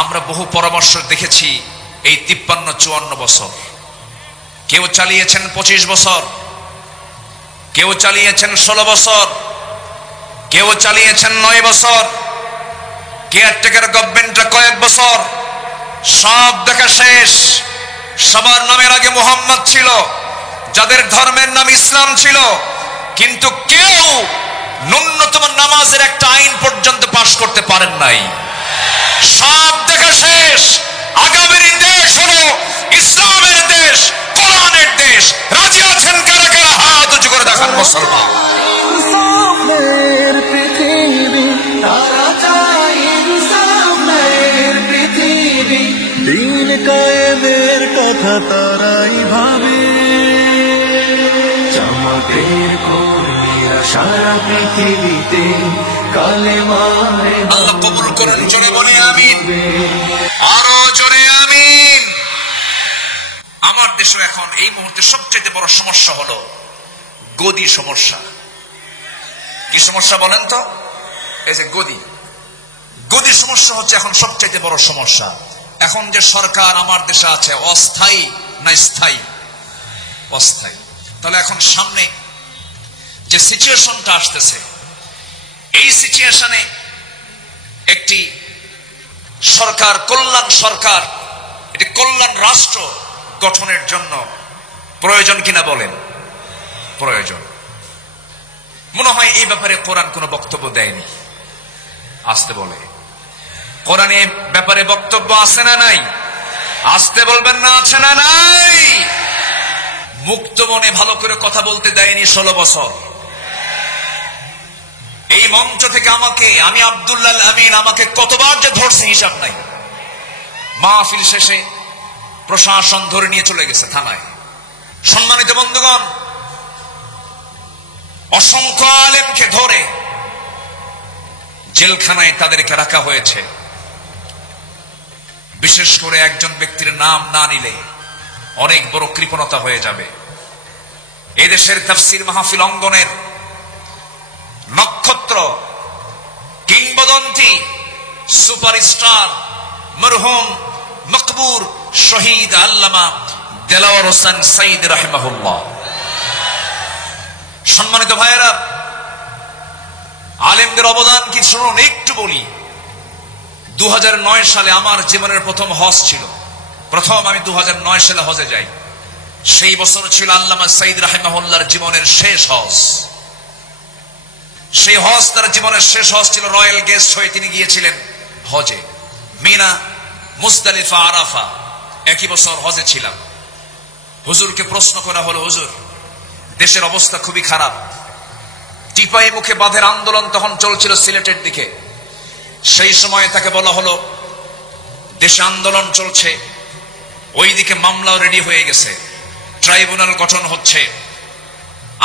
আমরা বহু পরামর্শ দেখেছি এই 53-54 বছর। কেউ চালিয়েছেন 25 বছর, কেউ চালিয়েছেন 16 বছর, কেউ চালিয়েছেন 9 বছর, কেয়ারটেকার গভর্নমেন্টরা কয়েক বছর। সব দেখা শেষ। সবার নামের আগে মুহাম্মদ ছিল, যাদের ধর্মের নাম ইসলাম ছিল, কিন্তু কেউ ন্যূনতম নামাজের একটা আইন পর্যন্ত পাশ করতে পারেন নাই। সব দেখা শেষ। আগামী দেশ হলো ইসলামের দেশ, কোরআনের দেশ। রাজি আছেন কারা কারা? হাত উঁচু করে দেখান মুসলমান। ইনসাফের পৃথিবী, তারা চায় ইনসাফের পৃথিবী। দিন কায়েমের কথা তারাই ভাবে। জামাতের কর্মীরা সারা পৃথিবীতে কালেমারে আল্লাহ কবুল করুন। জোরে বলে আমিন, আরো জোরে আমিন। আমার দেশে এখন এই মুহূর্তে সবচেয়ে বড় সমস্যা হলো গদি সমস্যা। কি সমস্যা বলেন তো? এই যে গদি সমস্যা হচ্ছে এখন সবচেয়ে বড় সমস্যা। এখন যে সরকার আমার দেশে আছে, অস্থায়ী না স্থায়ী? অস্থায়ী। তাহলে এখন সামনে যে সিচুয়েশনটা আসতেছে, এই সিচুয়েশনে একটি সরকার, কল্যাণ সরকার, এটি কল্যাণ রাষ্ট্র গঠনের জন্য প্রয়োজন কিনা বলেন? প্রয়োজন। মনে হয় এই ব্যাপারে কোরআন কোনো বক্তব্য দেয়নি। আসতে বলে, কোরআনে ব্যাপারে বক্তব্য আছে না নাই? আসতে বলবেন না, আছে না নাই? মুক্ত মনে ভালো করে কথা বলতে দেয়নি 16 বছর। এই মঞ্চ থেকে আমি আব্দুল্লাহ আমিন, আমাকে কতবার যে ধরছে হিসাব নাই। মাহফিল শেষে প্রশাসন ধরে নিয়ে চলে গেছে থানায়। সম্মানিত বন্ধুগণ, অসংখ্য আলেমকে ধরে জেলখানায় তাদেরকে রাখা হয়েছে। বিশেষ করে একজন ব্যক্তির নাম না নিলে অনেক বড় কৃপণতা হয়ে যাবে। এই দেশের তাফসীর মাহফিল অঙ্গনের নক্ষত্র, কিংবদন্তি, সুপারস্টার, মরহুম মকবুর শহীদ আল্লামা দেলাওয়ার হোসেন সাইদ রাহিমাহুল্লাহ। সম্মানিত ভাইয়েরা, আলেমদের অবদান কি শুনুন, একটু বলি। 2009 সালে আমার জীবনের প্রথম হজ ছিল। আমি 2009 সালে হজে যাই। সেই বছর ছিল আল্লামা সাইদ রাহিমাহুল্লাহর জীবনের শেষ হজ। সেই হজ তার জীবনের শেষ হজ ছিল। রয়্যাল গেস্ট হয়ে তিনি গিয়েছিলেন হজে। মিনা, মুজদালিফা, আরাফা, একই বছর হজে ছিলাম। হুজুরকে প্রশ্ন করা হলো, হুজুর দেশের অবস্থা খুবই খারাপ। টিপাই মুখে বাঁধের আন্দোলন তখন চলছিল সিলেটের দিকে। সেই সময় তাকে বলা হলো, দেশে আন্দোলন চলছে, ওইদিকে মামলাও রেডি হয়ে গেছে, ট্রাইব্যুনাল গঠন হচ্ছে,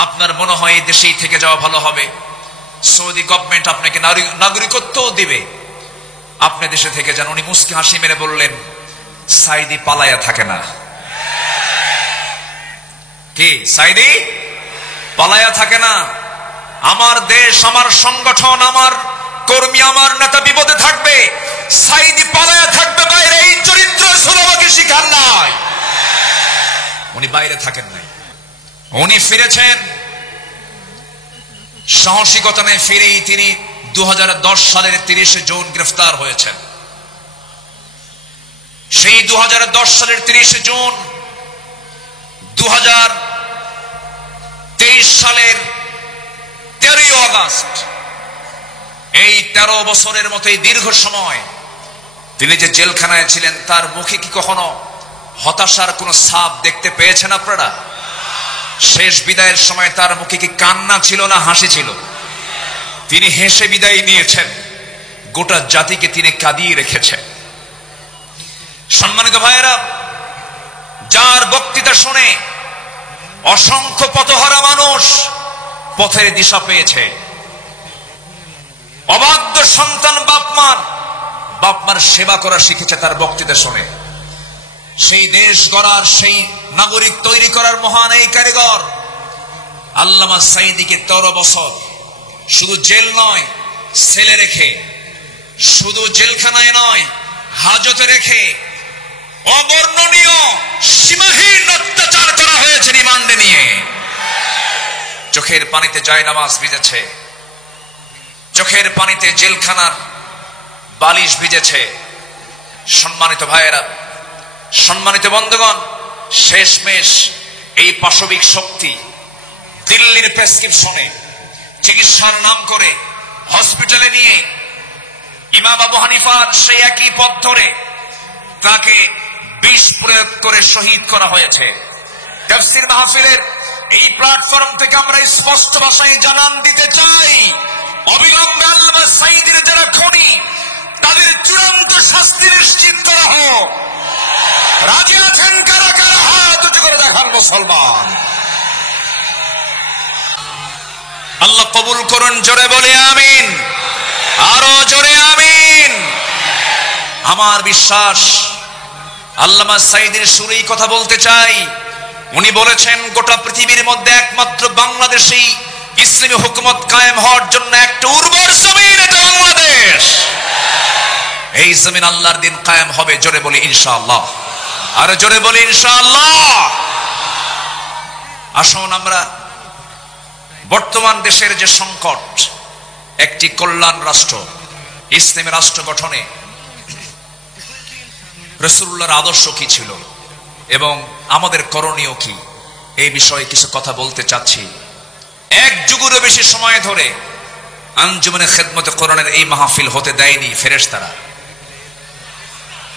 আপনার মনে হয় এই দেশেই থেকে যাওয়া ভালো হবে। সৌদি গভর্নমেন্ট আপনাকে নাগরিকত্বও দিবে, আপনি দেশে থেকে যান। উনি মুস্কি হাসি মেরে বললেন, সাইদি পালায়া থাকে না। কি সাইদি পালায়া থাকে না? আমার দেশ, আমার সংগঠন, আমার কর্মী, আমার নেতা বিপদে থাকবে, সাইদি পালায়া থাকবে বাইরে। এই চরিত্র সুলভকে শিখান নাই। উনি বাইরে থাকেন নাই, উনি ফিরেছেন। সাহসিকতা নিয়ে ফিরেই তিনি 2010 সালের 30 জুন গ্রেফতার হয়েছেন। সেই 2010 সালের 30 জুন 2023 সালের 13 আগস্ট, এই 13 বছরের মতো এই দীর্ঘ সময় তিনি যে জেলখানায় ছিলেন, তার মুখে কি কখনো হতাশার কোন ছাপ দেখতে পেয়েছেন আপনারা? শেষ বিদায়ের সময় তার মুখে কি কান্না ছিল না হাসি ছিল? তিনি হেসে বিদায় নিয়েছেন। গোটা জাতিকে তিনি কাঁদিয়ে রেখেছেন। সম্মানিত ভাইয়েরা, যার বক্তৃতা শুনে অসংখ্য পথহারা মানুষ পথের দিশা পেয়েছে, অবাধ্য সন্তান বাপ মার সেবা করা শিখেছে তার বক্তৃতা শুনে। সেই দেশ গড়ার, সেই নাগরিক তৈরি করার মহান এই কারিগর আল্লামা সাইদিকে 13 বছর শুধু জেল নয়, সেলে রেখে, শুধু জেলখানায় নয়, হাজতে রেখে অবর্ণনীয় সীমাহীন অত্যাচার করা হয়েছে রিমান্ডে নিয়ে। চোখের পানিতে জায়নামাজ ভিজেছে, চোখের পানিতে জেলখানার বালিশ ভিজেছে। সম্মানিত ভাইয়েরা, সম্মানিত বন্ধুগণ, শেষমেশ এই পাশবিক শক্তি দিল্লির প্রেসক্রিপশনে চিকিৎসার নাম করে হসপিটালে নিয়ে ইমাম আবু হানিফার সেই একই পথ ধরে তাকে বিষ প্রয়োগ করে শহীদ করা হয়েছে। তাফসীর মাহফিলের এই প্ল্যাটফর্ম থেকে আমরা স্পষ্ট ভাষায় জানান দিতে চাই, অবিলম্বে আল্লামা সাঈদীর যারা খুনি তাদের চূড়ান্ত শাস্তি নিশ্চিত করা হোক। রাজি আছেন কারা কারা? হাত উঁচু করে দেখান মুসলমান। আল্লাহ কবুল করুন, জোরে বলে আমিন, আরো জোরে আমিন। আমার বিশ্বাস আল্লামা সাঈদীর সুরেই কথা বলতে চাই। উনি বলেছেন গোটা পৃথিবীর মধ্যে একমাত্র বাংলাদেশেই ইসলামী হুকুমত কায়েম হওয়ার জন্য একটা উর্বর জমিন, এটা বাংলাদেশ। এই জমিন আল্লাহর দিন কায়েম হবে, জোরে বলি ইনশাআল্লাহ, আর জোরে বলি ইনশাআল্লাহ। আসুন আমরা বর্তমান দেশের যে সংকট, একটি কল্যাণ রাষ্ট্র, ইসলামী রাষ্ট্র গঠনে রাসূলুল্লাহর আদর্শ কি ছিল এবং আমাদের করণীয় কি, এই বিষয়ে কিছু কথা বলতে চাচ্ছি। এক যুগেরও বেশি সময় ধরে আঞ্জুমানে খেদমতে কোরআনের এই মাহফিল হতে দেয়নি ফেরেশতারা।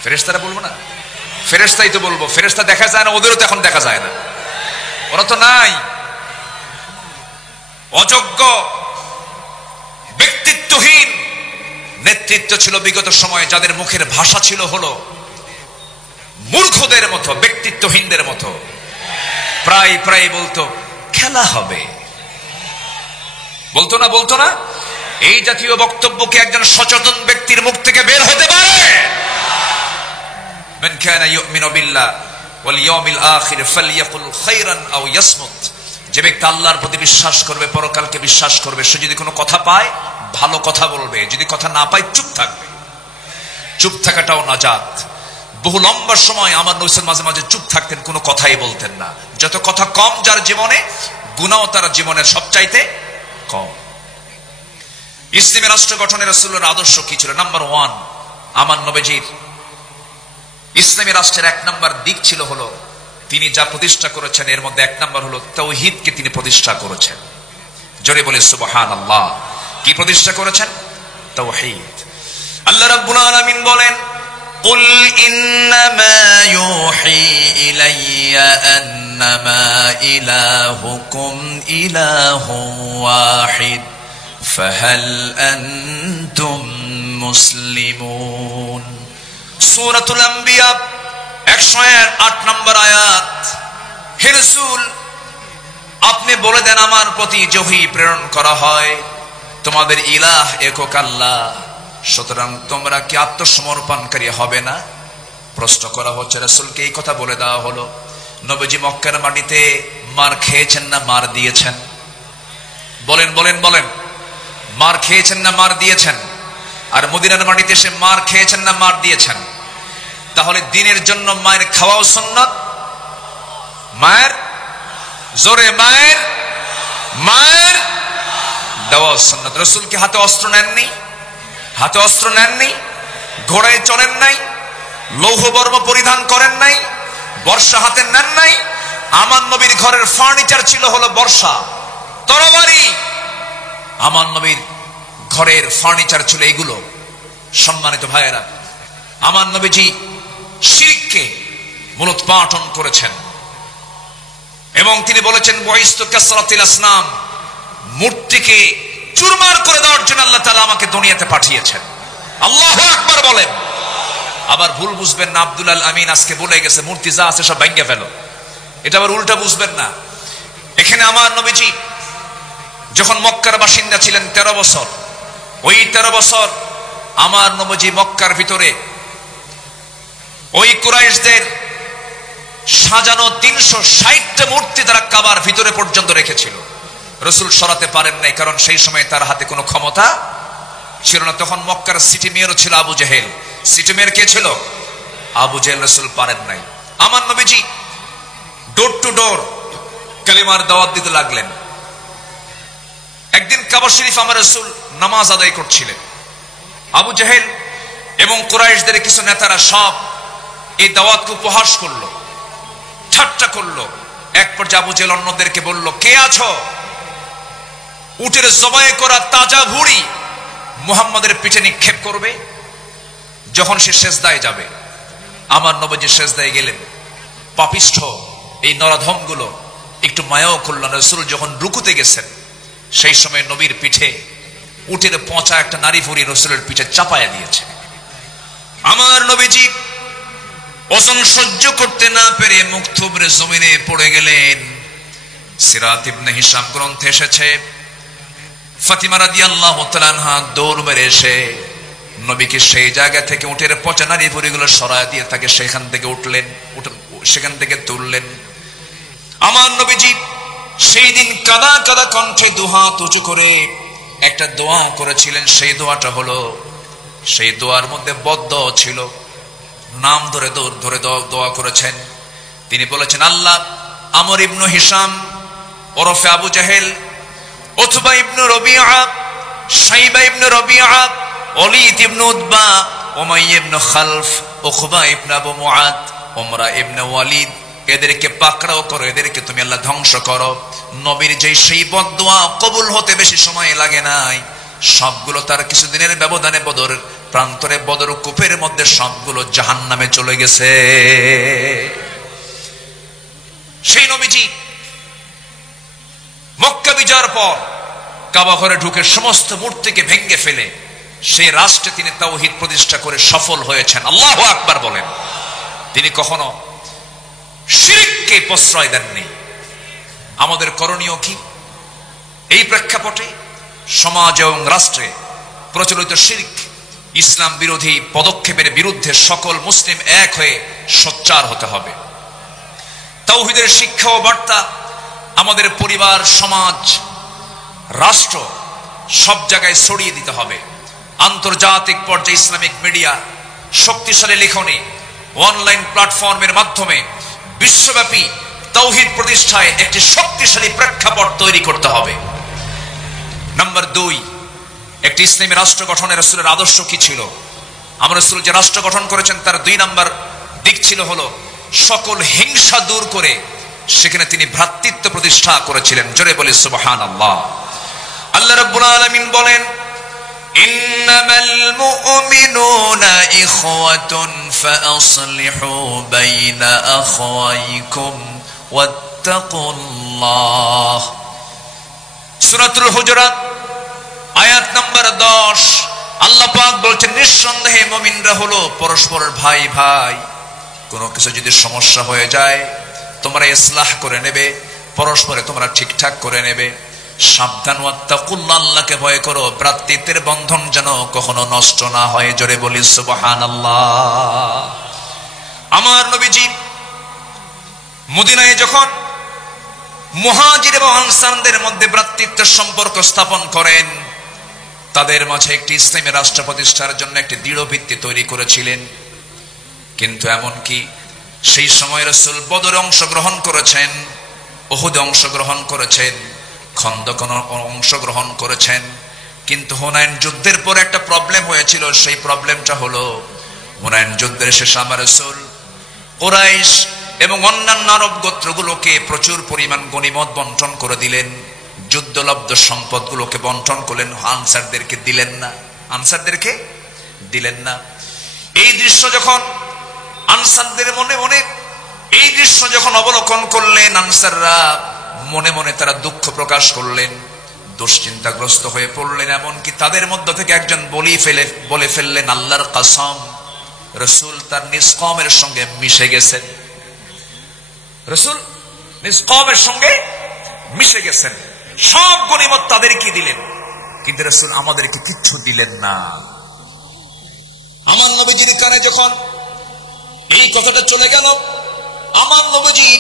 ফেরেশতারা বলবো না, ফেরেশতাই তো বলবো। ফেরেশতা দেখা যায় না, ওদেরও তো এখন দেখা যায় না, ওরা তো নাই। অযোগ্য ব্যক্তিত্বহীন নেতৃত্ব ছিল বিগত সময়ে, যাদের মুখের ভাষা ছিল হলো মূর্খদের মতো, ব্যক্তিত্বহীনদের মতো। প্রায় প্রায় বলতো খেলা হবে, বলতো না বলতো না? এই জাতীয় বক্তব্য কি একজন সচেতন ব্যক্তির মুখ থেকে বের হতে পারে? মান কানা ইউমিনু বিল্লাহ ওয়াল ইয়াউমিল আখির ফালইয়াকুল খায়রান আও ইয়াসমুত। যে ব্যক্তি আল্লাহর প্রতি বিশ্বাস করবে, পরকালকে বিশ্বাস করবে, সে যদি কোনো কথা পায় ভালো কথা বলবে, যদি কথা না পায় চুপ থাকবে। চুপ থাকাটাও নাজাত। বহু লম্বা সময় আমার নবী মাঝে মাঝে চুপ থাকতেন, কোনো কথাই বলতেন না। যত কথা কম যার জীবনে, গুনাহও তার জীবনের সবচাইতে কম। ইসলামী রাষ্ট্র গঠনের রাসূলের আদর্শ কি ছিল? নাম্বার 1, আমার নবীজির ইসলামী রাষ্ট্রের 1 নাম্বার দিক ছিল হলো তিনি যা প্রতিষ্ঠা করেছেন, এর মধ্যে 1 নাম্বার হলো তাওহীদকে তিনি প্রতিষ্ঠা করেছেন। জোরে বলে সুবহানাল্লাহ। কি প্রতিষ্ঠা করেছেন? তাওহীদ। আল্লাহ রাব্বুল আলামিন বলেন, কুল ইন্নামা ইউহি ইলাইয়া আন্নামা ইলাহুকুম ইলাহুন ওয়াহিদ ফাহাল আনতুম মুসলিমুন। সূরাতুল আম্বিয়া 108 নম্বর আয়াত। হে রাসূল, আপনি বলে দেন আমার প্রতি ওহী প্রেরণ করা হয়, তোমাদের ইলাহ একক আল্লাহ, সুতরাং তোমরা কি আত্মসমর্পণকারী হবে না? প্রশ্ন করা হচ্ছে, রাসূলকে এই কথা বলে দেওয়া হলো। নবীজি মক্কার মাটিতে মার খেয়েছেন না মার দিয়েছেন? বলেন বলেন বলেন, মার খেয়েছেন না মার দিয়েছেন? আর মদিনার মাটিতে এসে মার খেয়েছেন না মার দিয়েছেন? তাহলে দিনের জন্য মায়ের খাওয়াও সুন্নাত, মায়ের জোরে মায়ের মায়ের দেওয়াও সুন্নাত। রাসূল কি হাতে অস্ত্র নেননি? হাতে অস্ত্র নেননি? ঘোড়ায় চড়েন নাই? লৌহ বর্ম পরিধান করেন নাই? বর্ষা হাতে নেন নাই? আমার নবীর ঘরের ফার্নিচার ছিল হলো বর্ষা, তরবারি। আমার নবীর ঘরের ফার্নিচার ছিল এগুলো। সম্মানিত ভাইয়েরা, আমার নবীজি শিরককে মূলোৎপাটন করেছেন এবং তিনি বলেছেন, বয়স্তু কাসরাতিল আসনাম, মূর্তিকে চুরমার করে দেওয়ার জন্য আল্লাহ তাআলা আমাকে দুনিয়াতে পাঠিয়েছেন। আল্লাহু আকবার বলেন। আবার ভুল বুঝবেন না, আব্দুল আল আমিন আজকে বলে গেছে মূর্তি যা আছে সব ভেঙে ফেলো, এটা আবার উল্টা বুঝবেন না। এখানে আমার নবীজি যখন মক্কার বাসিন্দা ছিলেন 13 বছর, ওই 13 বছর আমার নবীজি মক্কার ভিতরে ওই কুরাইশদের সাজানো 360টা মূর্তি তারা কাবার ভিতরে পর্যন্ত রেখেছিল। রাসূল সরাতে পারেন নাই, কারণ সেই সময় তার হাতে কোনো ক্ষমতা ছিল না। তখন মক্কার সিটি মেয়র ছিল আবু জেহেল, সিটমের কে ছিল? আবু জেহেল। রাসূল পারেন নাই। আমার নবীজি ডোর টু ডোর কালিমার দাওয়াত দিতে লাগলেন। একদিন কাবা শরীফ আমার রাসূল নামাজ আদায় করছিলেন। আবু জেহেল এবং কুরাইশদের কিছু নেতারা সব এই দাওয়াতকে উপহাস করলো, ঠাট্টা করলো। এক পর্যায়ে আবু জেহেল অন্যদেরকে বলল, কে আছো? উটের জবাই করা তাজা ভুঁড়ি মুহাম্মাদের পিঠে নিক্ষেপ করবে যখন সে সেজদায় যাবে। আমার নবীজি সেজদায় গেলেন। পাপিষ্ঠ এই নরাধমগুলো একটু মায়াও করল। রাসূল যখন রুকুতে গেছেন সেই সময় নবীর পিঠে উটের পচা একটা নারী ভুঁড়ি রাসূলের পিঠে চাপায়া দিয়েছে। আমার নবীজি ওজন সহ্য করতে না পেরে মুখ থুবড়ে জমিনে পড়ে গেলেন। সিরাত ইবনে হিশাম গ্রন্থে এসেছে, ফাতিমা রাদিয়াল্লাহু তাআলা আনহা দৌড় মেরে এসে নবীকে সেই জায়গা থেকে উটের পচা নারী ভুঁড়িগুলো সরায় দিয়ে তাকে সেখান থেকে তুললেন। আমার নবীজি সেই দিন কাদা কাদা কণ্ঠে দুহাত উঁচু করে একটা দোয়া করেছিলেন। সেই দোয়াটা হলো, সেই দোয়ার মধ্যে বদদোয়া ছিল, নাম ধরে ধরে দোয়া করেছেন। তিনি বলেছেন, আল্লাহ আমর ইবনে হিশাম ওরফে আবু জেহেল, উতবা ইবনে রবিআ, শাইবা ইবনে রবিআ, ওলীদ ইবনে উতবা, উমাইয়া ইবনে খালফ, উকবা ইবনে আবু মুআত, উমরা ইবনে ওয়ালিদ, এদেরকে পাকড়াও করো, এদেরকে তুমি আল্লাহ ধ্বংস করো। নবীর যে সেই বদদোয়া কবুল হতে বেশি সময় লাগে নাই, সবগুলো তার কিছুদিনের ব্যবধানে বদরের প্রান্তরে বদর কূপের মধ্যে সবগুলো জাহান্নামে চলে গেছে। সেই নবীজি মক্কা বিজয়ের পর কাবা ঘরে ঢুকে সমস্ত মূর্তিকে ভেঙে ফেলে সেই রাষ্ট্রে তিনি তাওহীদ প্রতিষ্ঠা করে সফল হয়েছেন। আল্লাহু আকবার বলেন। তিনি কখনো শিরককে প্রশ্রয় দেননি। আমাদের করণীয় কি? এই প্রেক্ষাপটে সমাজ এবং রাষ্ট্রে প্রচলিত শিরক ইসলাম বিরোধী পদক্ষেপের বিরুদ্ধে সকল মুসলিম এক হয়ে সোচ্চার হতে হবে। তাওহীদের শিক্ষা ও বার্তা আমাদের পরিবার, সমাজ, রাষ্ট্র সব জায়গায় ছড়িয়ে দিতে হবে। আন্তর্জাতিক পর্যায়ে ইসলামিক মিডিয়া, শক্তিশালী লেখনী, অনলাইন প্ল্যাটফর্মের মাধ্যমে বিশ্বব্যাপী তাওহীদ প্রতিষ্ঠায় একটি শক্তিশালী প্রেক্ষাপট তৈরি করতে হবে। নাম্বার 2, একটি ইসলামী রাষ্ট্র গঠনের রাসূলের আদর্শ কি ছিল? আমার রাসূল যে রাষ্ট্র গঠন করেছেন তার 2 নাম্বার দিক ছিল হলো সকল হিংসা দূর করে সেখানে তিনি ভ্রাতৃত্ব প্রতিষ্ঠা করেছিলেন। জোরে বলি সুবহানাল্লাহ। আল্লাহ রাব্বুল আলামিন বলেন, ইন্নামাল মুমিনুনা ইখওয়াতুন ফাআসলিহু বাইনা আখাওয়াইকুম ওয়াত্তাকুল্লাহ। সূরাতুল হুজুরাত আয়াত নাম্বার 10। আল্লাহ পাক বলছেন, নিঃসন্দেহে মুমিনরা হলো পরস্পরের ভাই ভাই। কোনো কিছু যদি সমস্যা হয়ে যায় তোমরা ইসলাহ করে নেবে, পরস্পরে তোমরা ঠিকঠাক করে নেবে। সাবধান, ওয়াত্তাকুল্লাহ, আল্লাহকে ভয় করো, ভ্রাতৃত্বের বন্ধন যেন কখনো নষ্ট না হয়। জোরে বলি সুবহানাল্লাহ। আমার নবীজি মদিনায় যখন মুহাজির এবং আনসারদের মধ্যে ভ্রাতৃত্বের সম্পর্ক স্থাপন করেন, তাদের মাঝে একটি ইসলামী রাষ্ট্র প্রতিষ্ঠার জন্য একটি দৃঢ় ভিত্তি তৈরি করেছিলেন। কিন্তু এমনকি সেই সময় রাসূল বদরে অংশগ্রহণ করেছেন, উহুদে অংশগ্রহণ করেছেন, খন্দকে অংশগ্রহণ করেছেন। কিন্তু হুনাইন যুদ্ধের পর একটা প্রবলেম হয়েছিল। সেই প্রবলেমটা হলো হুনাইন যুদ্ধের শেষে আমার রাসূল কুরাইশ এবং অন্যান্য আরব গোত্রগুলোকে প্রচুর পরিমাণ গনিমত বন্টন করে দিলেন। যুদ্ধলব্ধ সম্পদগুলোকে বন্টন করলেন, আনসারদেরকে দিলেন না। এই দৃশ্য যখন আনসারদের মনে মনে এই দৃশ্য যখন অবলোকন করলেন, আনসাররা মনে মনে তারা দুঃখ প্রকাশ করলেন, দুশ্চিন্তাগ্রস্ত হয়ে পড়লেন। এমনকি তাদের মধ্য থেকে একজন বলে ফেললেন, আল্লাহর কসম, রাসূল তার নিজ কওমের সঙ্গে মিশে গেছেন। রাসূল নিজ কওমের সঙ্গে মিশে গেছেন। সব গনিমত তাদেরকে দিলেন, কিন্তু রাসূল আমাদেরকে কিচ্ছু দিলেন না। আমার নবীজির কানে যখন এই কথাটা চলে গেল, আমার নবীজি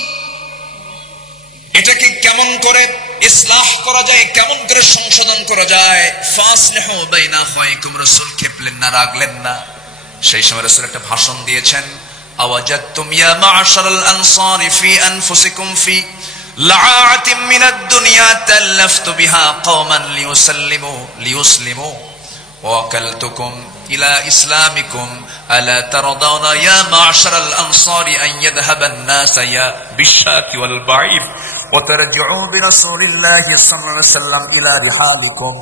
এটাকে কেমন করে ইসলাহ করা যায়, কেমন করে সংশোধন করা যায়, ফাসলিহু বাইনা আখাওয়াইকুম, রাসূল খেপলেন না, রাগলেন না। সেই সময় রাসূল একটা ভাষণ দিয়েছেন, আওয়াজাতুম ইয়া মা'শারাল আনসারি ফি আনফুসিকুম ফি লা'আতিম মিনাদ দুনিয়া তাল্লাফতু বিহা কওমান লিয়ুসলিমু ওয়া কালতুকুম ইলা ইসলামিকুম আলা তারদাউনা ইয়া মা'শারাল আনসারি আন ইয়াযহাবান নাস ইয়া বিশাতি ওয়াল বা'ইফ ওয়া তারজিউ বিরাসূলিল্লাহি সাল্লাল্লাহু আলাইহি ওয়াসাল্লাম ইলা রিহালিকুম।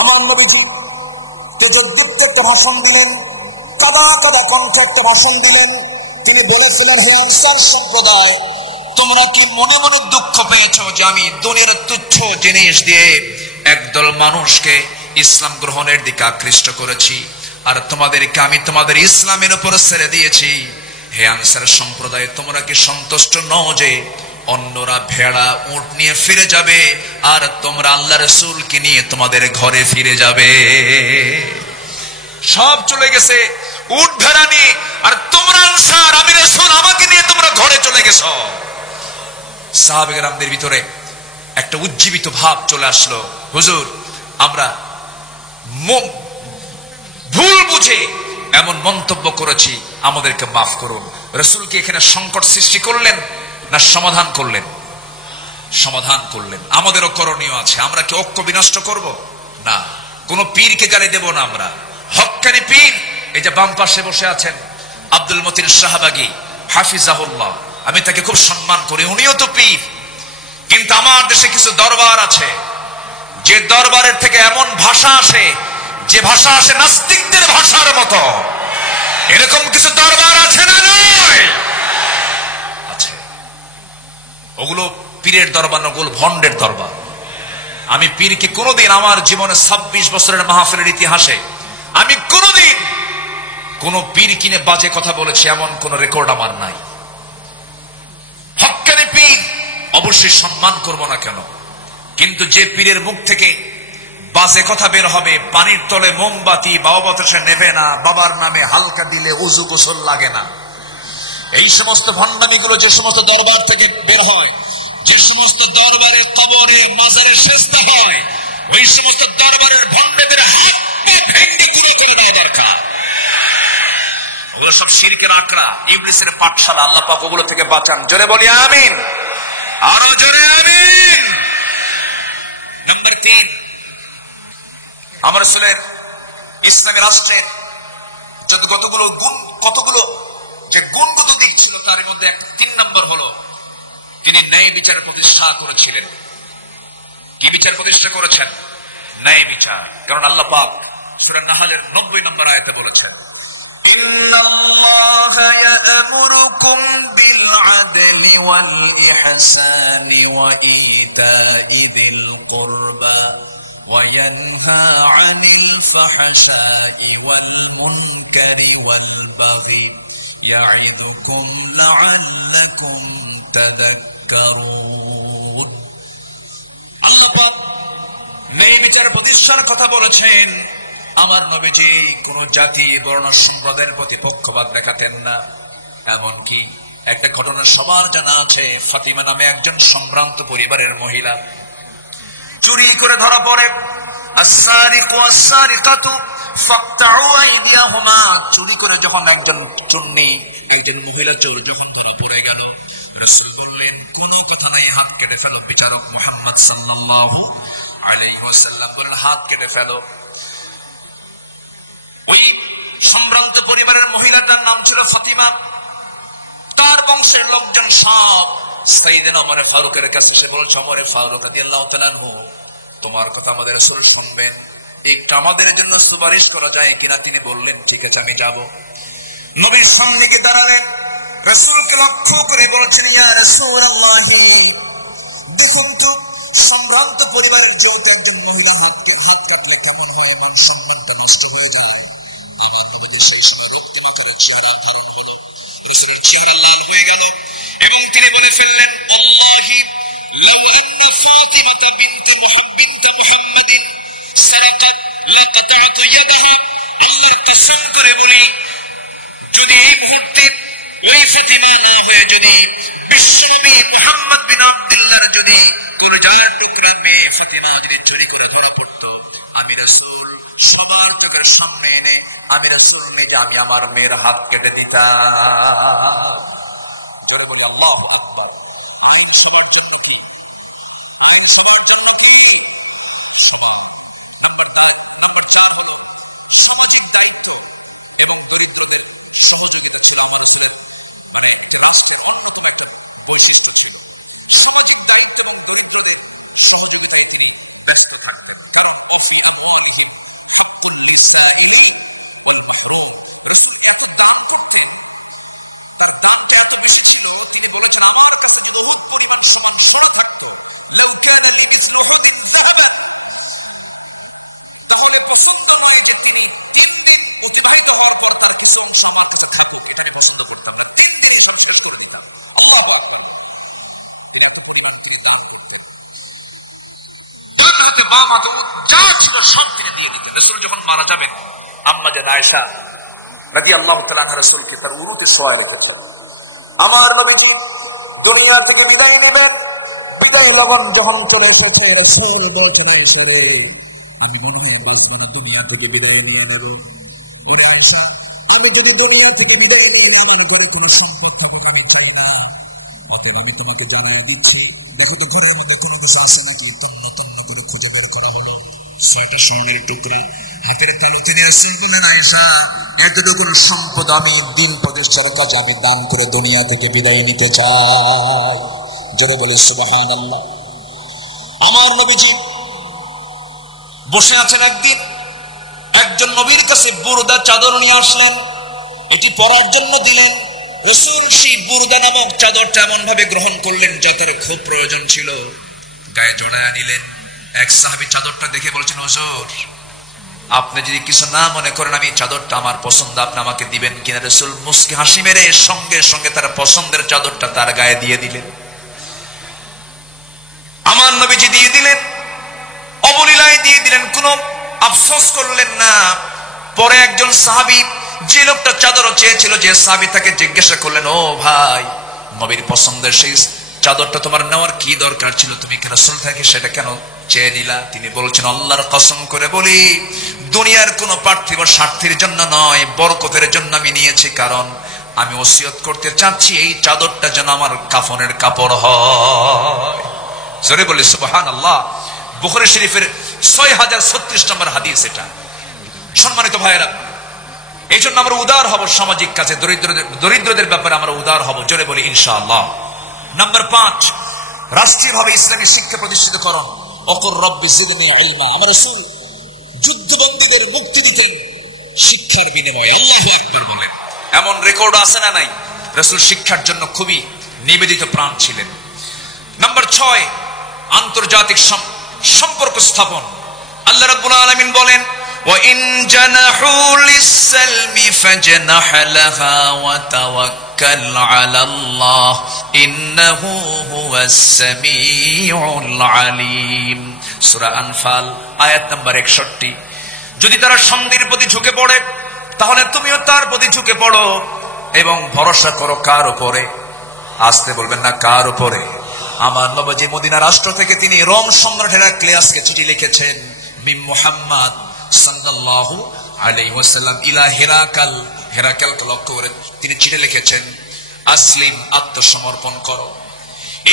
আমার নবীজি তেজোদ্দীপ্ত একটা ভাষণ দিলেন, কাদা কাদা কণ্ঠে একটা ভাষণ দিলেন। তিনি বলে ফেলেন, হে আনসার সম্প্রদায়, তোমরা কি মনে মনে দুঃখ পেয়েছো যে আমি দুনিয়ার তুচ্ছ জিনিস দিয়ে একদল মানুষকে ইসলাম গ্রহণের দিকে আকৃষ্ট করেছি, আর তোমাদেরকে আমি তোমাদের ইসলামের উপর ছেড়ে দিয়েছি? হে আনসার সম্প্রদায়, তোমরা কি সন্তুষ্ট নও যে অন্যরা ভেড়া উট নিয়ে ফিরে যাবে আর তোমরা আল্লাহ রাসূলকে নিয়ে তোমাদের ঘরে ফিরে যাবে? সব চলে গেছে উট ভেড়া নিয়ে, আর তোমরা আনসার, আমি রাসূল, আমাকে নিয়ে তোমরা ঘরে চলে গেছো। সাহাবায়ে কেরামদের ভিতরে একটা উজ্জীবিত ভাব চলে আসলো, হুজুর আমরা ভুল বুঝে এমন মন্তব্য করেছি, আমাদেরকে মাফ করুন। রাসূল কি এখানে সংকট সৃষ্টি করলেন না সমাধান করলেন? সমাধান করলেন। আমাদেরও করণীয় আছে। আমরা কি ঐক্য বিনষ্ট করব? না। কোন পীরকে গালি দেব না আমরা। হক্কানি পীর, এই যে বাম পাশে বসে আছেন আব্দুল মতিন শাহবাগী হাফিজাহুল্লাহ, আমি তাকে খুব সম্মান করি, উনিও তো পীর। কিন্তু আমার দেশে কিছু দরবার আছে, যে দরবারের থেকে এমন ভাষা আসে, যে ভাষা আসে নাস্তিকদের ভাষার মতো। এরকম কিছু দরবার আছে না নয়? আছে। ওগুলো পীরের দরবার না, ওগুলো ভণ্ডের দরবার। আমি পীরকে কোনোদিন আমার জীবনে 26 বছরের মাহফিলের ইতিহাসে আমি কোনোদিন কোন পীর কিনে বাজে কথা বলেছি এমন কোন রেকর্ড আমার নাই। হক্কানি পীর অবশ্যই সম্মান করব না কেন, কিন্তু যে পীরের মুখ থেকে বাজে কথা বের হবে, পানির তলে মোমবাতি বাবা বাতাসে নেবে না, বাবার নামে হালকা দিলে উজু গোসল লাগে না, এই সমস্ত ভণ্ডামিগুলো যে সমস্ত দরবার থেকে বের হয়, যে সমস্ত দরবারে কবরে মাজারে সেজদা হয়, ওই সমস্ত দরবারের ভণ্ডদের হাত পা ভেঙে গুঁড়ো করে দেওয়া দরকার। ওগুলো সব শিরকের আকড়া, ইবলিসের পাঠশালা। আল্লাহ পাক ওগুলো থেকে বাঁচান। জোরে বলি আমিন, আরো জোরে আমিন। নাম্বার 3, আমার রাসূলের ইসলামী রাষ্ট্রের কতগুলো যে গুণগত দিক ছিল, তার মধ্যে 3 নম্বর হলো তিনি ন্যায় বিচার প্রতিষ্ঠা করেছিলেন। কি বিচার প্রতিষ্ঠা করেছেন? ন্যায় বিচার। কারণ আল্লাহ পাক সূরা নাহলের 90 নম্বর আয়াতে বলেছেন, ইন্নাল্লাহা ইয়া'মুরুকুম বিল আদলি ওয়াল ইহসানি ওয়া ইতা'i যিল কুরবা ওয়া ইয়ানহা আনিল ফাহশাই ওয়াল মুনকারি ওয়াল বাগি ইয়া'iদুকুম লা'আল্লাকুম তাযাক্কারুন। আল্লাহ পাক ন্যায় বিচার প্রতিষ্ঠার কথা বলেছেন। আমার নবীজি কোন জাতি বর্ণ সম্প্রদায়ের প্রতি পক্ষপাত দেখাতেন না। এমনকি একটা ঘটনা সবার জানা আছে, ফাতিমা নামে একজন সম্ভ্রান্ত পরিবারের মহিলা চুরি করে ধরা পড়ে। আস-সারিকু ওয়াস-সারিকাতু ফাকতাউ আইদিয়াহুমা। চুরি করে যখন একজন মহিলা চোর যখন ধরা পড়ে গেল, রাসূল বললেন, কোন কথা নাই, হাত কেটে ফেলো। বিচারক মুহাম্মদ সাল্লাল্লাহু আলাইহি ওয়াসাল্লাম বললেন, হাত কেটে ফেলো। ওই সম্ভ্রান্ত পরিবারের মহিলাটার নাম ছিল ফাতিমা। তার বংশের লোকজন সব সাইয়েদনা ওমর ফারুকের কাছে এসে বলছে, ওমর ফারুক রাদিয়াল্লাহু তাআলা আনহু, তোমার কথা আমাদের রাসূল শুনবেন, একটু আমাদের জন্য সুপারিশ করা যায় কিনা? তিনি বললেন, ঠিক আছে, আমি যাব। নবীর সামনে গিয়ে দাঁড়ালেন, রাসূলকে লক্ষ্য করে বলছেন, ইয়া রাসূলুল্লাহি, দেখুন তো সম্ভ্রান্ত পরিবারের যেহেতু একজন মহিলা হাত কাটলে কেমন হয়, মান সম্মানটা নষ্ট হয়ে যায়। আমার নবীর সেই সময় রক্তিম আকারের চেহারা ধারণ হলো, রাসূলের চেহারা লাল হয়ে গেল এবং তিনি বলে ফেললেন, আল্লাহি লাউ আন্না ফাতিমাতা বিনতে মুহাম্মাদিন সারাকাত লাকাতাতু ইয়াদাহা। আল্লাহর কসম করে বলি, যদি এই মুহূর্তে ওই ফাতিমা না হয়ে যদি বিশ্বনবী মুহাম্মদ বিন আব্দুল্লাহর যদি কলিজার টুকরা মেয়ে ফাতিমা যদি চুরি করে ধরা পড়তো, আমি রাসূল সবার চোখের সামনে এনে আমি রাসূল নিজে আমি আমার মেয়ের হাত কেটে দিতাম। জোরে বলি আল্লাহু আকবার। আইন সবার জন্য কি? আইন সবার জন্য কি? সমান। নাম্বার 4 হলো সামাজিক দায়িত্ব এবং দরিদ্রদের সহযোগিতা ছিল আমার রাসূলের, মানে একটি রাষ্ট্রের অন্যতম একটা বৈশিষ্ট্য ছিল। সামাজিক দায়িত্ব এবং দরিদ্রদের সহযোগিতায় তিনি ব্যস্ত থাকতেন। কারণ অফি আমওয়ালিহিম হাক্কুল লিসাইলি ওয়াল মাহরুম, রাসূল এত দান করতেন, তার দানটা এত বেশি ছিল, তিনি বলেছেন আমার কাছে যদি উহুদ পরিমাণ সমান সোনা থাকতো, লাউ কানা লি মিসলু উহুদিন যাহাবান, তাহলে পছন্দ নয় যে তিনি 3 দিন অতিবাহিত হওয়ার পর তার কিছু অংশ আমার কাছে থাকুক, এটা আমি পছন্দ করতাম না, 3 দিনই সব শেষ করে দিতাম। আল্লাহু আকবার। তিনি এত পরিমাণ তিনি দান করতেন, ডান হাতে বাম হাতে যা ছিল সব তিনি দিয়ে দিতেন। রাসূল যখন মারা যাবেন, আম্মা জান আয়েশা রাদিয়াল্লাহু তাআলা আনহা রাসূলকে তার উরুতে শোয়ায় রেখেছেন। আমার নবীজি দুনিয়া থেকে বিদায় নেবেন, বিদায় লগন যখন চলে এসেছে, রাসূল বলছেন আয়েশা রে, আমি মনে হয় বাঁচব না, দুনিয়া থেকে বিদায় নিয়ে নেব। ওরে আয়েশা, আমি যদি দুনিয়া থেকে বিদায় নিয়ে নিই, আমার ঘরে কোনো সম্পদ থাকুক আমি চাই না, অতএব আমি তোমাকে জানায় দিচ্ছি, দেখো তো ঘরের মধ্যে কোনো কিছু আছে নাকি। তন্ন তন্ন করে খুঁজে বের করা হলো 6টা স্বর্ণের টুকরা হাতের তালুতে নিয়ে রাসূল বললেন, আয়েশা এতটুকু সম্পদ আমি দিন প্রতিষ্ঠার কাজে আমি দান করে দুনিয়া থেকে বিদায় নিতে চাই। জোরে বলে সুবহানাল্লাহ। আমার নবীজি বসে আছেন, একদিন একজন নবীর কাছে বুরদা চাদর নিয়ে আসলেন, এটি পরার জন্য দিলেন। রাসূল সেই বুরদা নামক চাদরটা এমন ভাবে গ্রহণ করলেন যা তার খুব প্রয়োজন ছিল, গায়ে জড়ায়া নিলেন। এক সাহাবী চাদরটা দেখে বলছেন, হুজুর আপনি যদি কিছু না মনে করেন আমি চাদরটা আমার পছন্দ, আপনি আমাকে দিবেন কিনা। রাসূল মুস্কি হাসি মেরে সঙ্গে সঙ্গে তার পছন্দের চাদরটা তার গায়ে দিয়ে দিলেন। আমার নবীজি দিয়ে দিলেন, অবলীলায় দিয়ে দিলেন, কোনো আফসোস করলেন না। পরে একজন সাহাবী, যে লোকটা চাদর চেয়েছিল, যে সাহাবী তাকে জিজ্ঞাসা করলেন, ও ভাই, নবীর পছন্দের সেই চাদরটা তোমার নেওয়ার কি দরকার ছিল, তুমি কি রাসূল থেকে সেটা কেন চেয়ে নিলা? তিনি বলছেন, আল্লাহর কসম করে বলি, দুনিয়ার কোনো পার্থিব স্বার্থের জন্য নয়, বরকতের জন্য আমি নিয়েছি। কারণ আমি ওসিয়ত করতে চাচ্ছি এই চাদরটা যেন আমার কাফনের কাপড় হয়। জোরে বলি সুবহানাল্লাহ। বুখারী শরীফের 6036 নম্বর হাদিস এটা। সম্মানিত ভাইয়েরা, এই জন্য আমরা উদার হব সামাজিক কাজে, দরিদ্রদের ব্যাপারে আমরা উদার হব। জোরে বলি ইনশাআল্লাহ। নাম্বার 5, রাষ্ট্রীয়ভাবে ইসলামী শিক্ষা প্রতিষ্ঠিতকরণ। অকুর রব্বি জিদনি ইলমা। আমার রাসূল যুদ্ধবন্দীদের মুক্তি দিতেন শিক্ষার বিনিময়ে। আল্লাহু আকবার বলেন। এমন রেকর্ড আছে না নাই? রাসূল শিক্ষার জন্য খুবই নিবেদিত প্রাণ ছিলেন। নাম্বার 6, আন্তর্জাতিক সম্পর্ক স্থাপন। আল্লাহ রাব্বুল আলামিন বলেন, وَإِن جَنَحُوا لِلسَّلْمِ فَاجْنَحْ لَهَا وَتَوَكَّلْ عَلَى اللَّهِ إِنَّهُ هُوَ السَّمِيعُ الْعَلِيمُ। সূরা আনফাল আয়াত নাম্বার 61। যদি তারা সন্ধির প্রতি ঝুঁকে পড়ে, তাহলে তুমিও তার প্রতি ঝুঁকে পড়ো এবং ভরসা করো কার উপরে? আসতে বলবেন না, কার উপরে? আমার নবী মদিনা রাষ্ট্র থেকে তিনি রোম সম্রাট হেরাক্লিয়াসকে চিঠি লিখেছেন, মিম মুহাম্মদ সাল্লাল্লাহু আলাইহি ওয়াসাল্লাম ইলা হেরাকাল। হেরাকালকে লক্ষ্য করে তিনি চিঠি লিখেছেন, আসলিম, আত্মসমর্পণ করো।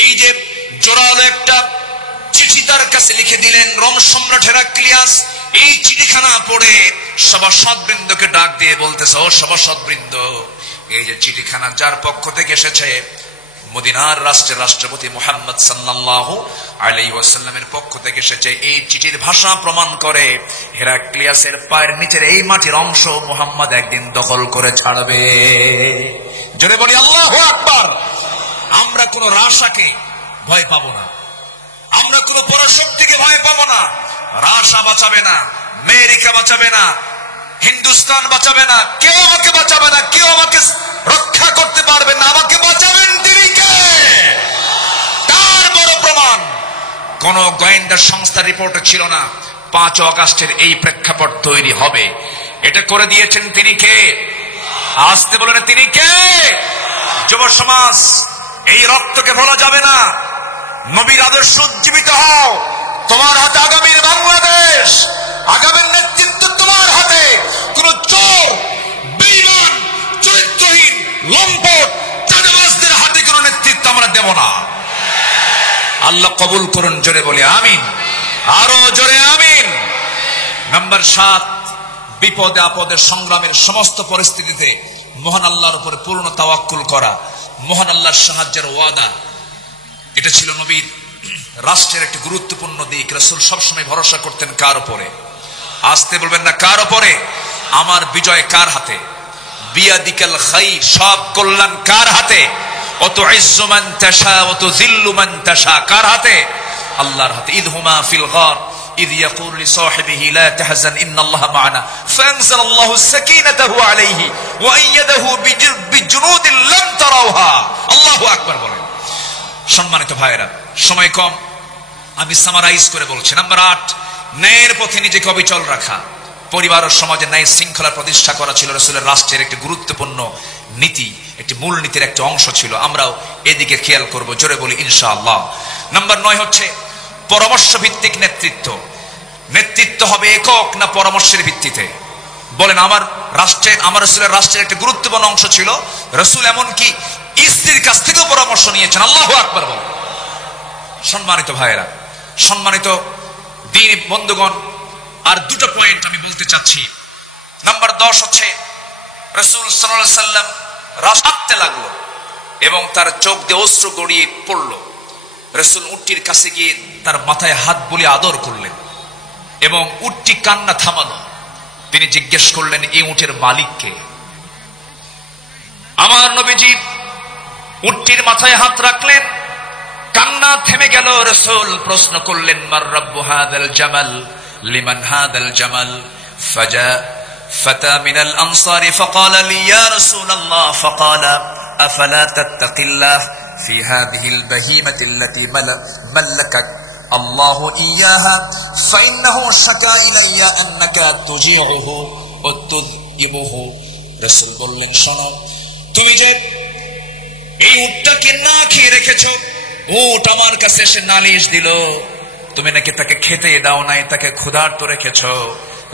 এই যে জোরালো একটা চিঠি তার কাছে লিখে দিলেন রোম সম্রাট হেরাক্লিয়াস। এই চিঠিখানা পড়ে সভাসদবৃন্দকে ডাক দিয়ে বলতেছে, ও সভাসদবৃন্দ, এই যে চিঠিখানা যার পক্ষ থেকে এসেছে, মদিনার রাষ্ট্রের রাষ্ট্রপতি মুহাম্মদ সাল্লাল্লাহু আলাইহি ওয়াসাল্লামের পক্ষ থেকে এসেছে। এই চিঠির ভাষা প্রমাণ করে হেরাক্লিয়াসের পায়ের নিচের এই মাটির অংশ মুহাম্মদ একদিন দখল করে ছাড়বে। জোরে বলি আল্লাহু আকবার। আমরা কোন রাশাকে ভয় পাবো না, আমরা কোন পরশক্তিকে ভয় পাবো না। রাশা বাঁচাবে না, আমেরিকা বাঁচাবে না, হিন্দুস্তান বাঁচাবে না, কেউ আমাকে বাঁচাবে না, কেউ আমাকে রক্ষা করতে পারবে না। আমাকে বাঁচাবেন তিনি কে? তার বড় প্রমাণ কোন গোয়েন্দা সংস্থার রিপোর্টে ছিল না 5 আগস্টের এই প্রেক্ষাপট তৈরি হবে। এটা করে দিয়েছেন তিনি কে? আসতে বলেন তিনি কে? যুব সমাজ, এই রক্তকে ভোলা যাবে না। নবীর আদর্শ উজ্জীবিত হও। তোমার হাতে আগামীর বাংলাদেশ, আগামীর নেতৃত্ব তোমার হাতে। কোন চোর, বেঈমান, চরিত্রহীন, লম্পট, চাঁদাবাজদের হাতে কোন নেতৃত্ব আমরা দেব না। আল্লাহ কবুল করুন, জোরে বলে আমিন, আরো জোরে আমিন। নাম্বার 7, বিপদে আপদে সংগ্রামের সমস্ত পরিস্থিতিতে মহান আল্লাহর উপরে পূর্ণ তাওয়াক্কুল করা, মহান আল্লাহর সাহায্যের ওয়াদা। এটা ছিল নবীর রাষ্ট্রের একটি গুরুত্বপূর্ণ দিক। রাসূল সবসময় ভরসা করতেন কার উপরে? আসতে বলবেন না, কার উপরে? আমার বিজয় কার হাতে? বিয়াদিকাল খাইর, সব কল্যাণ কার হাতে? অতুইজ্জু মান তাশা ওয়া তুযিল্লু মান তাশা, কার হাতে? আল্লাহর হাতে। ইযহুমা ফিল গার إذ يقول لصاحبه لا تحزن إن الله معنا فأنزل الله سكينته عليه وأيده بجنود لم تروها الله أكبر বলেন। সম্মানিত ভাইরা, সময় কম, আমি সামারাইজ করে বলছি। নাম্বার 8, ন্যায়ের পথে নিজেকে অবিচল রাখা। পরিবার ও সমাজে ন্যায় শৃঙ্খলা প্রতিষ্ঠা করা ছিল রাসূলের রাষ্ট্রের একটি গুরুত্বপূর্ণ নীতি, একটি মূল নীতির একটা অংশ ছিল। আমরাও এদিকে খেয়াল করব, জোরে বলি ইনশাআল্লাহ। নাম্বার 9 হচ্ছে পরামর্শ ভিত্তিক নেতৃত্ব। নেতৃত্ব হবে একক না পরামর্শের ভিত্তিতে? বলেন, আমার রাসূলের রাষ্ট্রের একটা গুরুত্বপূর্ণ অংশ ছিল, রাসূল এমনকি স্ত্রীর কাছ থেকেও পরামর্শ নিয়েছেন। আল্লাহু আকবার বলেন। সম্মানিত ভাইয়েরা, সম্মানিত দ্বীন বন্ধুগণ, আর দুটো পয়েন্ট আমি বলতে চাচ্ছি। নাম্বার 10 হচ্ছে রাসূল সাল্লাল্লাহু আলাইহি সাল্লাম রাস্তাতে লাগলো এবং তার চোখ দিয়ে অশ্রু গড়িয়ে পড়লো। রাসূল উটটির কাছে গিয়ে তার মাথায় হাত বুলিয়ে আদর করলেন এবং উটটি কান্না থামালো। তিনি জিজ্ঞেস করলেন, এই উটের মালিক কে? আমার নবীজি উটটির মাথায় হাত রাখলেন, কান্না থেমে গেল। রাসূল প্রশ্ন করলেন, মার রাব্বু হাদাল জামাল লিমান হাদাল জামাল? ফাজা ফাতা মিনাল আনসারি ফাকালা লি ইয়া রাসূলাল্লাহ ফাকালা আফালা তাত্তাকিল্লাহ ফি হাযিহিল বাহিমাতি আল্লাতী মাল্লাকাক আল্লাহু ইয়াহা ফাইন্নাহু শাকা ইলাইয়া আন্নাকা তুজিউহু ওয়া তুযইবুহু। রাসূল বললেন, শোনো, তুমি যে এই উটটাকে না খেয়ে রেখেছো, উট আমার কাছে এসে নালিশ দিল, তুমি নাকি তাকে খেতে দাও নাই, তাকে ক্ষুধার্ত রেখেছো।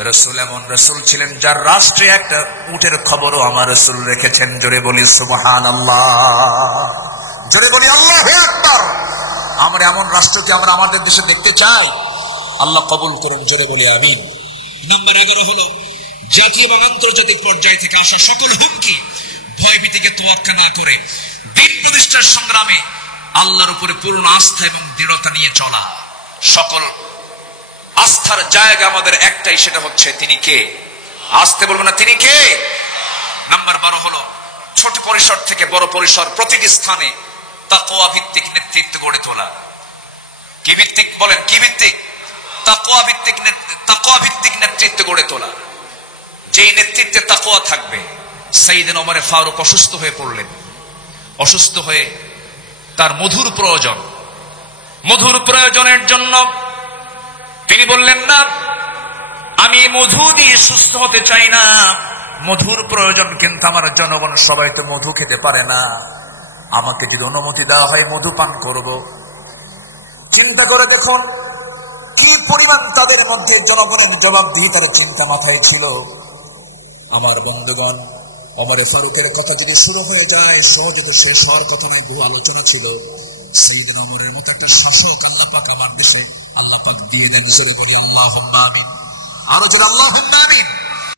রাসূল এমন রাসূল ছিলেন যার রাষ্ট্রে একটা উটের খবরও আমার রাসূল রেখেছেন। জোরে বলি সুবহানাল্লাহ, জোরে বলি আল্লাহু আকবার। আমরা এমন রাষ্ট্রকে আমরা আমাদের দেশে দেখতে চাই। আল্লাহ কবুল করুন, জোরে বলি আমিন। নাম্বার 11 হলো জাতীয় এবং আন্তর্জাতিক পর্যায় থেকে আসা সকল হুমকি ভয়ভীতিকে তোয়াক্কা না করে দিন প্রতিষ্ঠার সংগ্রামে আল্লাহর উপরে পূর্ণ আস্থা এবং দৃঢ়তা নিয়ে চলা। সকল আস্থার জায়গা আমাদের একটাই, সেটা হচ্ছে তিনি কে? আসতে বলবো না, তিনি কে? নাম্বার 12 হলো ছোট পরিসর থেকে বড় পরিসর প্রতিটি স্থানে তাকওয়া ভিত্তিক নেতৃত্ব গড়ে তোলা। কি ভিত্তিক? বলেন, কি ভিত্তিক? তাকওয়া ভিত্তিক নেতৃত্ব গড়ে তোলা। যেই নেতৃত্বে তাকওয়া থাকবে। সাইয়েদনা ওমর ফারুক অসুস্থ হয়ে পড়লেন। অসুস্থ হয়ে তার মধুর প্রয়োজনের জন্য তিনি বললেন, না, আমি মধু দিয়ে সুস্থ হতে চাই না, মধুর প্রয়োজন, কিন্তু আমার জনগণ সবাই তো মধু খেতে পারে না, আমাকে যদি অনুমতি দেওয়া হয় মধু পান করব। চিন্তা করে দেখুন কি পরিমাণ তাদের মধ্যে জনগণের জবাবদিহিতার চিন্তা মাথায় ছিল। আমার বন্ধুগণ, ওমরে ফারুকের কথা যদি শুরু হয়ে যায় সহজে তো শেষ হওয়ার কথা নয়, বহু আলোচনা ছিল। সাইয়েদনা ওমরের মতো একটা শাসক আল্লাহ পাক আমার দেশে আল্লাহ পাক দিয়ে দেন। জোরে বলি আল্লাহুম্মা আমিন, আরো জোরে আল্লাহুম্মা আমিন।